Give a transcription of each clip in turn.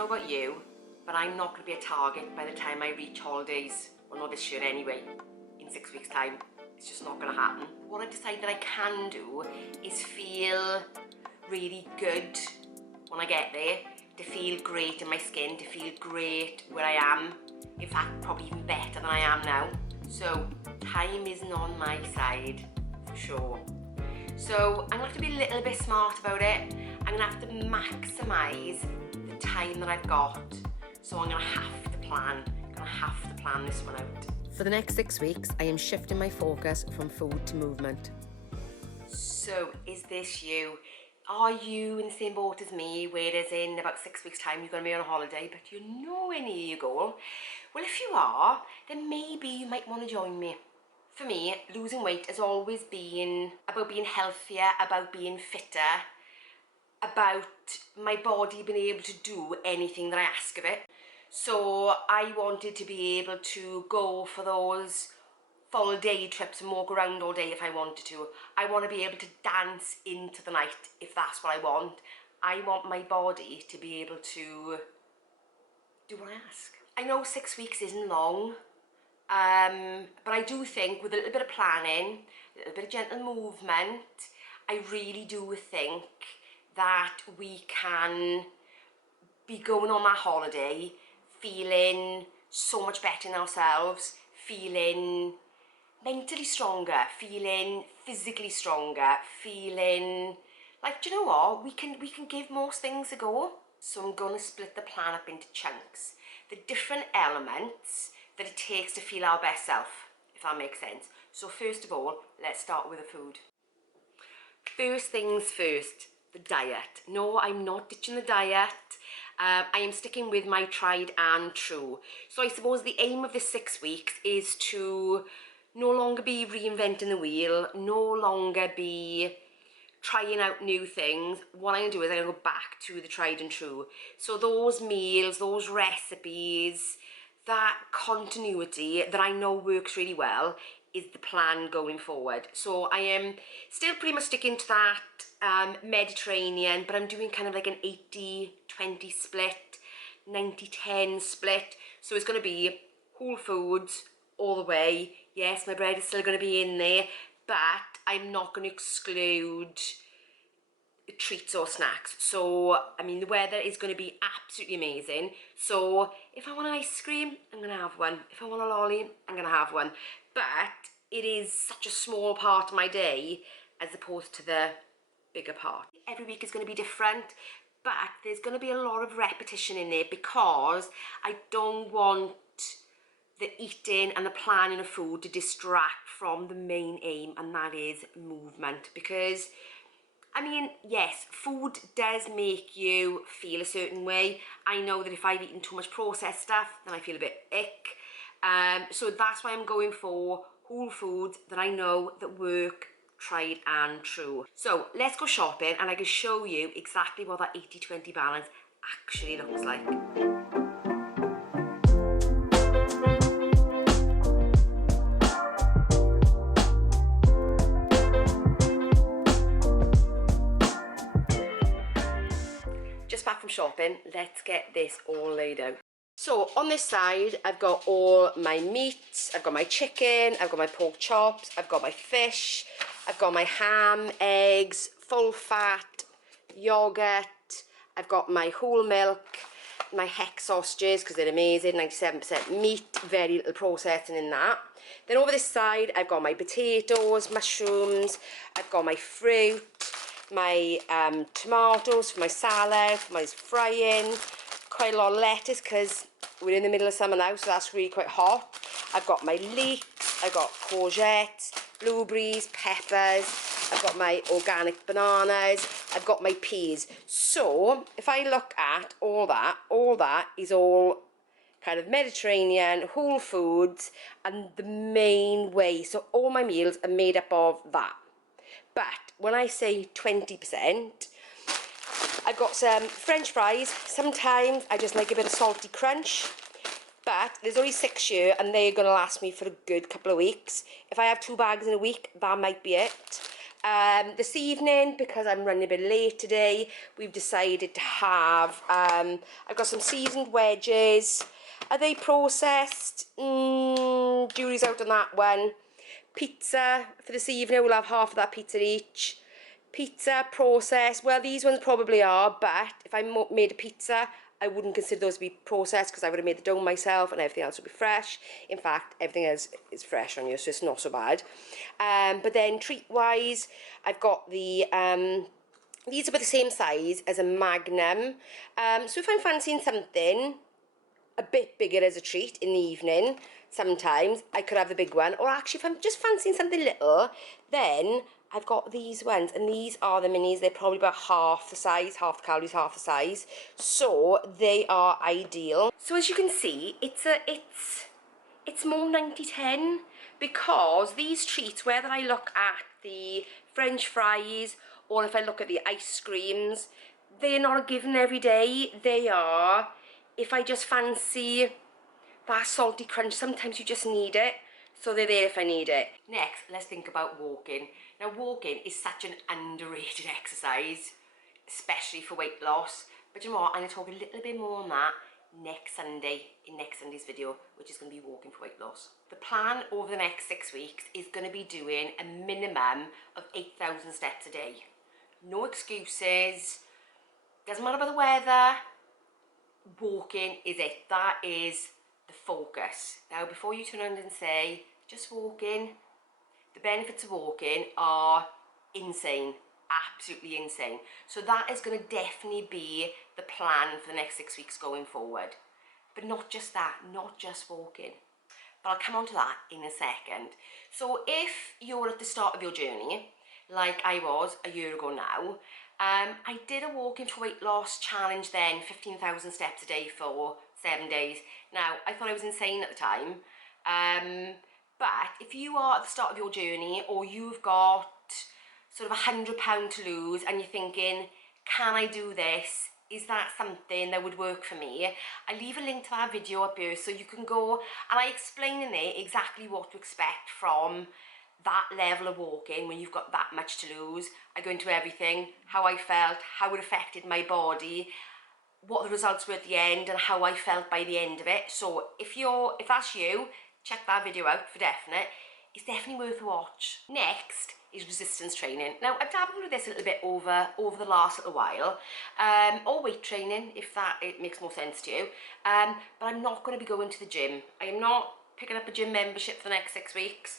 know about you, but I'm not going to be a target by the time I reach holidays. Well, not this year anyway, in 6 weeks' time. It's just not going to happen. What I decided that I can do is feel really good when I get there, to feel great in my skin, to feel great where I am. In fact, probably even better than I am now. So, time isn't on my side, for sure. So, I'm going to have to be a little bit smart about it. I'm going to have to maximise the time that I've got. So I'm going to have to plan. I'm going to have to plan this one out. For the next 6 weeks, I am shifting my focus from food to movement. So, is this you? Are you in the same boat as me, whereas in about 6 weeks' time you're going to be on a holiday, but you're nowhere near your goal? Well, if you are, then maybe you might want to join me. For me, losing weight has always been about being healthier, about being fitter, about my body being able to do anything that I ask of it. So I wanted to be able to go for those full day trips and walk around all day if I wanted to. I want to be able to dance into the night if that's what I want. I want my body to be able to do what I ask. I know 6 weeks isn't long, but I do think with a little bit of planning, a little bit of gentle movement, I really do think that we can be going on that holiday feeling so much better in ourselves, feeling mentally stronger, feeling physically stronger, feeling like, do you know what, we can give most things a go. So I'm going to split the plan up into chunks, the different elements that it takes to feel our best self, if that makes sense. So first of all, let's start with the food. First things first, the diet. No, I'm not ditching the diet. I am sticking with my tried and true. So I suppose the aim of the 6 weeks is to no longer be reinventing the wheel, no longer be trying out new things. What I'm going to do is I'm going to go back to the tried and true. So those meals, those recipes, that continuity that I know works really well is the plan going forward. So I am still pretty much sticking to that Mediterranean, but I'm doing kind of like an 80-20 split, 90-10 split. So it's going to be whole foods all the way. Yes, my bread is still going to be in there, but I'm not going to exclude treats or snacks. So, I mean, the weather is going to be absolutely amazing. So, if I want an ice cream, I'm going to have one. If I want a lolly, I'm going to have one. But it is such a small part of my day as opposed to the bigger part. Every week is going to be different, but there's going to be a lot of repetition in there because I don't want the eating and the planning of food to distract from the main aim, and that is movement. Because I mean, yes, food does make you feel a certain way. I know that if I've eaten too much processed stuff, then I feel a bit ick. So that's why I'm going for whole foods that I know that work, tried and true. So let's go shopping and I can show you exactly what that 80-20 balance actually looks like. Back from shopping, let's get this all laid out. So on this side I've got all my meats, I've got my chicken, I've got my pork chops, I've got my fish, I've got my ham, eggs, full fat, yogurt, I've got my whole milk, my Hex sausages because they're amazing, 97% meat, very little processing in that. Then over this side I've got my potatoes, mushrooms, I've got my fruit, my tomatoes for my salad, for my frying, quite a lot of lettuce because we're in the middle of summer now, so that's really quite hot. I've got my leeks, I've got courgettes, blueberries, peppers, I've got my organic bananas, I've got my peas. So if I look at all that is all kind of Mediterranean, whole foods, and the main way. So all my meals are made up of that. But when I say 20%, I've got some French fries. Sometimes I just like a bit of salty crunch. But there's only 6 here and they're going to last me for a good couple of weeks. If I have 2 bags in a week, that might be it. This evening, because I'm running a bit late today, we've decided to have, I've got some seasoned wedges. Are they processed? Jury's out on that one. Pizza for this evening, we'll have half of that pizza each. Pizza, processed, well these ones probably are, but if I made a pizza, I wouldn't consider those to be processed because I would have made the dough myself and everything else would be fresh. In fact, everything else is fresh on you, so it's not so bad. But then treat-wise, I've got the, these are about the same size as a Magnum. So if I'm fancying something a bit bigger as a treat in the evening, sometimes I could have the big one, or actually if I'm just fancying something little, then I've got these ones, and these are the minis. They're probably about half the size, half the calories, half the size, so they are ideal. So as you can see, it's more 90-10, because these treats, whether I look at the French fries or if I look at the ice creams, they're not a given every day. They are, if I just fancy that salty crunch, sometimes you just need it, so they're there if I need it. Next, let's think about walking. Now, walking is such an underrated exercise, especially for weight loss, but you know what, I'm going to talk a little bit more on that next Sunday, in next Sunday's video, which is going to be walking for weight loss. The plan over the next 6 weeks is going to be doing a minimum of 8,000 steps a day. No excuses, doesn't matter about the weather, walking is it. That is the focus. Now, before you turn around and say, just walking, the benefits of walking are insane, absolutely insane. So that is going to definitely be the plan for the next 6 weeks going forward. But not just that, not just walking. But I'll come on to that in a second. So if you're at the start of your journey, like I was a year ago now, I did a walking for weight loss challenge then, 15,000 steps a day for 7 days. Now, I thought I was insane at the time, but if you are at the start of your journey, or you've got sort of £100 to lose and you're thinking, can I do this? Is that something that would work for me? I leave a link to that video up here so you can go, and I explain in there exactly what to expect from that level of walking when you've got that much to lose. I go into everything, how I felt, how it affected my body, what the results were at the end, and how I felt by the end of it. So if that's you, check that video out for definite. It's definitely worth a watch. Next is resistance training. Now, I've dabbled with this a little bit over the last little while, or weight training, if it makes more sense to you, but I'm not going to be going to the gym. I am not picking up a gym membership for the next 6 weeks.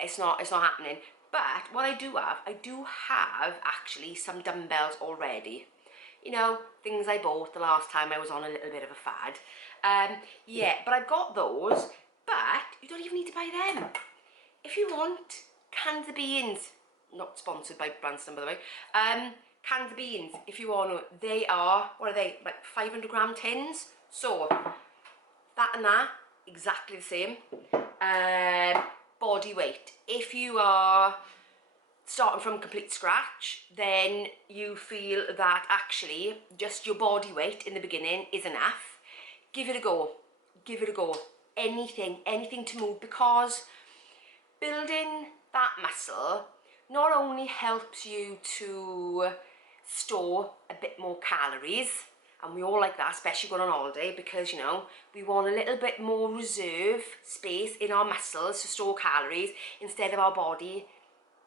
It's not happening. But what I do have actually some dumbbells already. You know, things I bought the last time I was on a little bit of a fad. Yeah, but I've got those, but you don't even need to buy them. If you want, cans of beans, not sponsored by Branston by the way, cans of beans, if you want, they are, what are they, like 500 gram tins? So, that and that, exactly the same. Body weight, if you are starting from complete scratch, then you feel that actually just your body weight in the beginning is enough, give it a go, anything to move, because building that muscle not only helps you to store a bit more calories, and we all like that, especially going on holiday, because you know, we want a little bit more reserve space in our muscles to store calories instead of our body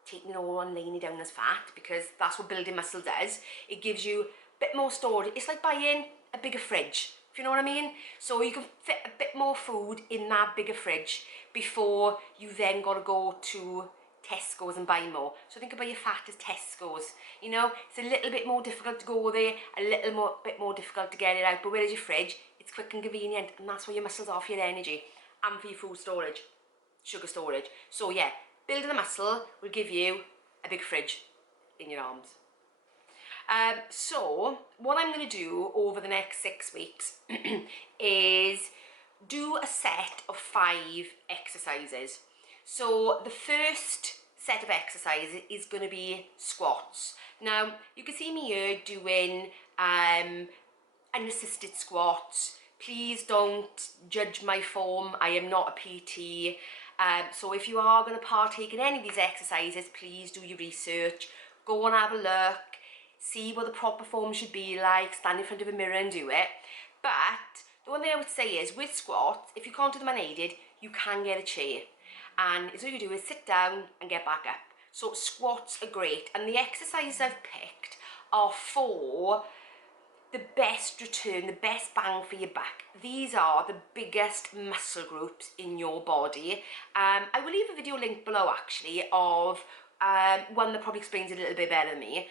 taking it all and laying it down as fat, because that's what building muscle does. It gives you a bit more storage. It's like buying a bigger fridge, if you know what I mean. So you can fit a bit more food in that bigger fridge before you then got to go to Tesco's and buy more. So think about your fat as Tesco's. You know, it's a little bit more difficult to go there, bit more difficult to get it out. But whereas your fridge, it's quick and convenient, and that's where your muscles are for your energy and for your food storage, sugar storage. So yeah, building the muscle will give you a big fridge in your arms. So what I'm going to do over the next 6 weeks is do a set of 5 exercises. So the first set of exercises is going to be squats. Now, you can see me here doing unassisted squats. Please don't judge my form. I am not a PT. So if you are going to partake in any of these exercises, please do your research, go and have a look, see what the proper form should be like, stand in front of a mirror and do it. But the one thing I would say is, with squats, if you can't do them unaided, you can get a chair. And all you do is sit down and get back up. So squats are great. And the exercises I've picked are for the best return, the best bang for your back. These are the biggest muscle groups in your body. I will leave a video link below actually of one that probably explains it a little bit better than me.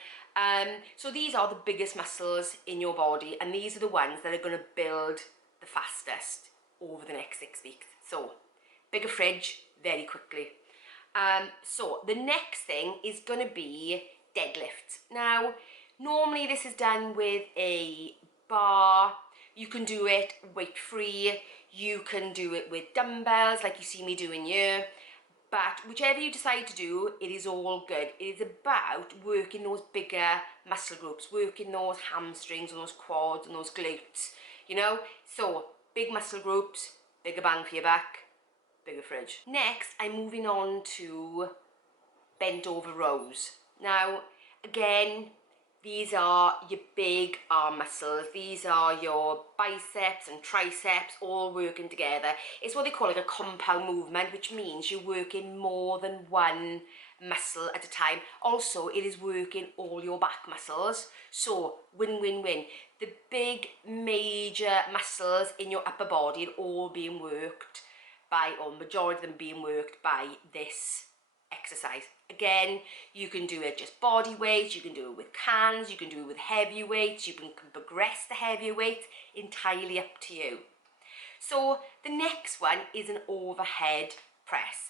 So these are the biggest muscles in your body, and these are the ones that are going to build the fastest over the next 6 weeks. So bigger fridge very quickly. So the next thing is going to be deadlifts. Now, normally this is done with a bar. You can do it weight free. You can do it with dumbbells like you see me doing here. But whichever you decide to do, it is all good. It is about working those bigger muscle groups, working those hamstrings and those quads and those glutes, you know? So big muscle groups, bigger bang for your back, bigger fridge. Next, I'm moving on to bent over rows. Now, again, these are your big arm muscles. These are your biceps and triceps all working together. It's what they call like a compound movement, which means you're working more than one muscle at a time. Also, it is working all your back muscles. So, win-win-win. The big major muscles in your upper body are all being worked by, or majority of them being worked by this exercise. Again, you can do it just body weight, you can do it with cans, you can do it with heavy weights, you can progress the heavy weights, entirely up to you. So the next one is an overhead press.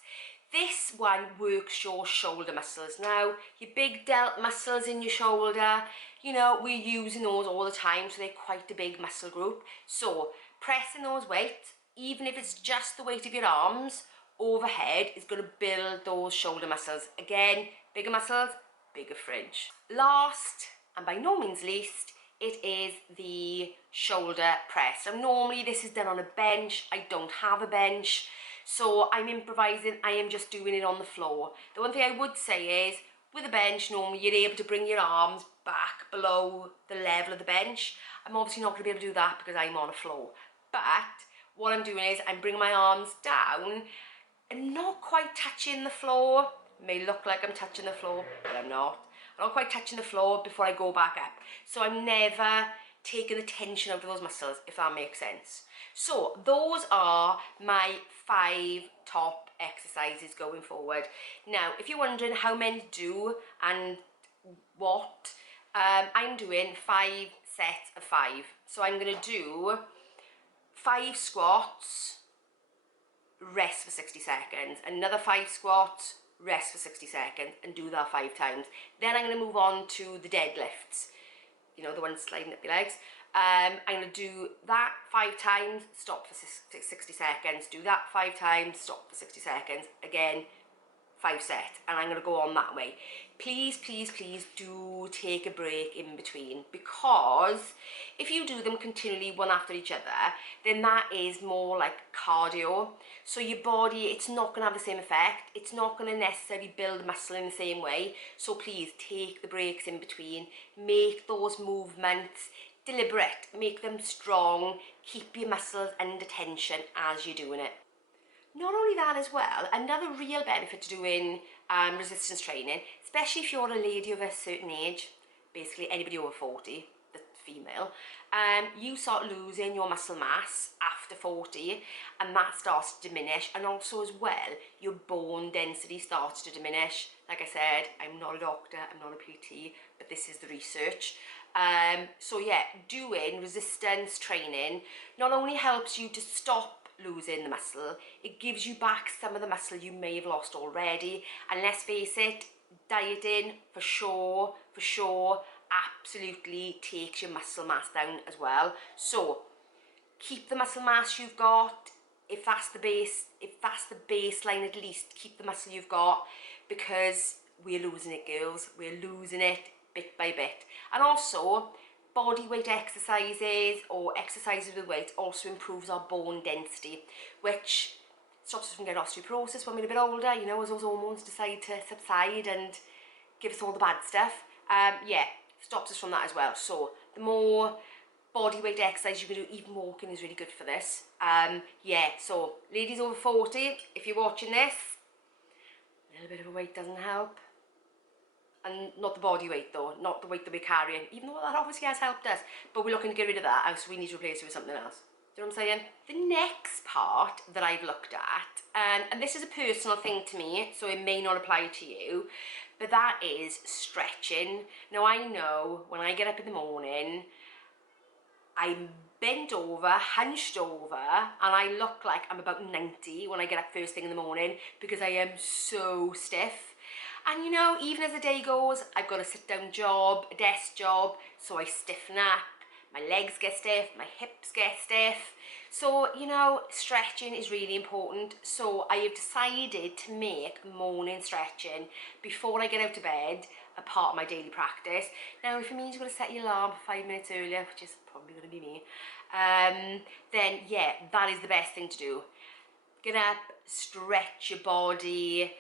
This one works your shoulder muscles. Now, your big delt muscles in your shoulder, you know, we're using those all the time, so they're quite a big muscle group. So pressing those weights, even if it's just the weight of your arms, overhead is going to build those shoulder muscles. Again, bigger muscles, bigger fridge. Last, and by no means least, it is the shoulder press. So normally this is done on a bench. I don't have a bench, so I'm improvising. I am just doing it on the floor. The one thing I would say is, with a bench, normally you're able to bring your arms back below the level of the bench. I'm obviously not going to be able to do that because I'm on a floor. But what I'm doing is I'm bringing my arms down and not quite touching the floor. It may look like I'm touching the floor, but I'm not. I'm not quite touching the floor before I go back up. So I'm never taking the tension out of those muscles, if that makes sense. So those are my 5 top exercises going forward. Now, if you're wondering how many to do and what, I'm doing 5 sets of 5. So I'm going to do 5 squats, rest for 60 seconds, another 5 squats, rest for 60 seconds, and do that 5 times. Then I'm going to move on to the deadlifts, you know, the ones sliding up your legs. I'm going to do that 5 times, stop for 60 seconds, do that 5 times, stop for 60 seconds, again 5 sets, and I'm going to go on that way. Please, please, please do take a break in between, because if you do them continually one after each other, then that is more like cardio. So your body, it's not going to have the same effect. It's not going to necessarily build muscle in the same way. So please take the breaks in between. Make those movements deliberate. Make them strong. Keep your muscles under tension as you're doing it. Not only that as well, another real benefit to doing resistance training, especially if you're a lady of a certain age, basically anybody over 40, that's female, you start losing your muscle mass after 40, and that starts to diminish, and also as well, your bone density starts to diminish. Like I said, I'm not a doctor, I'm not a PT, but this is the research. So yeah, doing resistance training not only helps you to stop losing the muscle, it gives you back some of the muscle you may have lost already. And let's face it, dieting for sure absolutely takes your muscle mass down as well. So keep the muscle mass you've got. If that's the baseline, at least keep the muscle you've got, because we're losing it, girls. We're losing it bit by bit. And also, body weight exercises or exercises with weights also improves our bone density, which stops us from getting osteoporosis when we're a bit older, you know, as those hormones decide to subside and give us all the bad stuff. Yeah, stops us from that as well. So the more body weight exercise you can do, even walking is really good for this. Yeah, so ladies over 40, if you're watching this, a little bit of a weight doesn't help. And not the body weight though, not the weight that we're carrying, even though that obviously has helped us. But we're looking to get rid of that, so we need to replace it with something else. Do you know what I'm saying? The next part that I've looked at, and this is a personal thing to me, so it may not apply to you, but that is stretching. Now I know when I get up in the morning, I'm bent over, hunched over, and I look like I'm about 90 when I get up first thing in the morning because I am so stiff. And you know, even as the day goes, I've got a sit-down job, a desk job, so I stiffen up, my legs get stiff, my hips get stiff. So, you know, stretching is really important. So I have decided to make morning stretching before I get out of bed a part of my daily practice. Now, if it means you're going to set your alarm 5 minutes earlier, which is probably going to be me, then yeah, that is the best thing to do. Get up, stretch your body,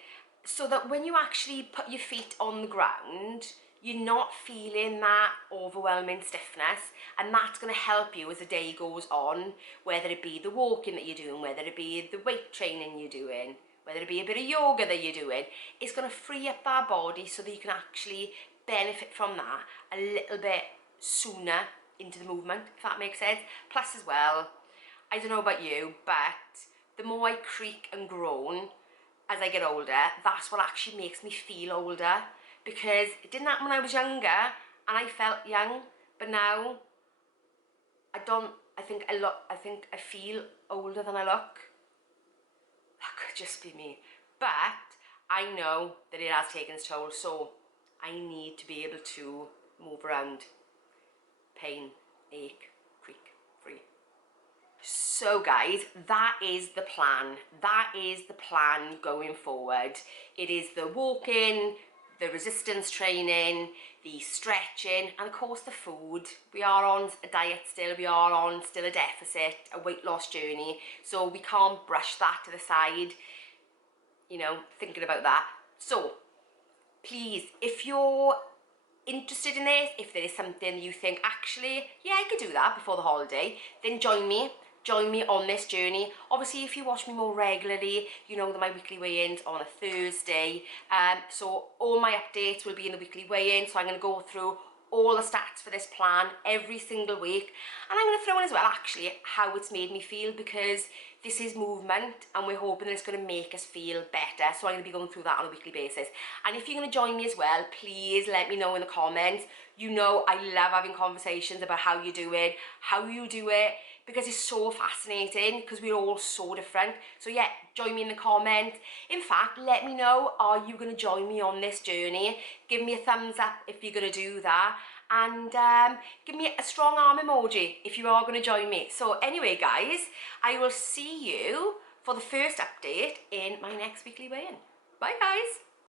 so that when you actually put your feet on the ground, you're not feeling that overwhelming stiffness, and that's going to help you as the day goes on, whether it be the walking that you're doing, whether it be the weight training you're doing, whether it be a bit of yoga that you're doing. It's going to free up that body so that you can actually benefit from that a little bit sooner into the movement, if that makes sense. Plus as well, I don't know about you, but the more I creak and groan as I get older, that's what actually makes me feel older, because it didn't happen when I was younger and I felt young, but now I think I feel older than I look. That could just be me, but I know that it has taken its toll, so I need to be able to move around, pain, ache, creak free. So guys, that is the plan. That is the plan going forward. It is the walking, the resistance training, the stretching, and of course the food. We are on a diet still, we are on still a deficit, a weight loss journey, so we can't brush that to the side, you know, thinking about that. So please, if you're interested in this, if there is something you think, actually, yeah, I could do that before the holiday, then join me on this journey. Obviously, if you watch me more regularly, you know that my weekly weigh-ins on a Thursday. So all my updates will be in the weekly weigh-in. So I'm going to go through all the stats for this plan every single week. And I'm going to throw in as well, actually, how it's made me feel, because this is movement and we're hoping that it's going to make us feel better. So I'm going to be going through that on a weekly basis. And if you're going to join me as well, please let me know in the comments. You know I love having conversations about how you do it, because it's so fascinating, because we're all so different. So yeah, join me in the comments. In fact, let me know, are you going to join me on this journey? Give me a thumbs up if you're going to do that. And give me a strong arm emoji if you are going to join me. So anyway, guys, I will see you for the first update in my next weekly weigh-in. Bye, guys.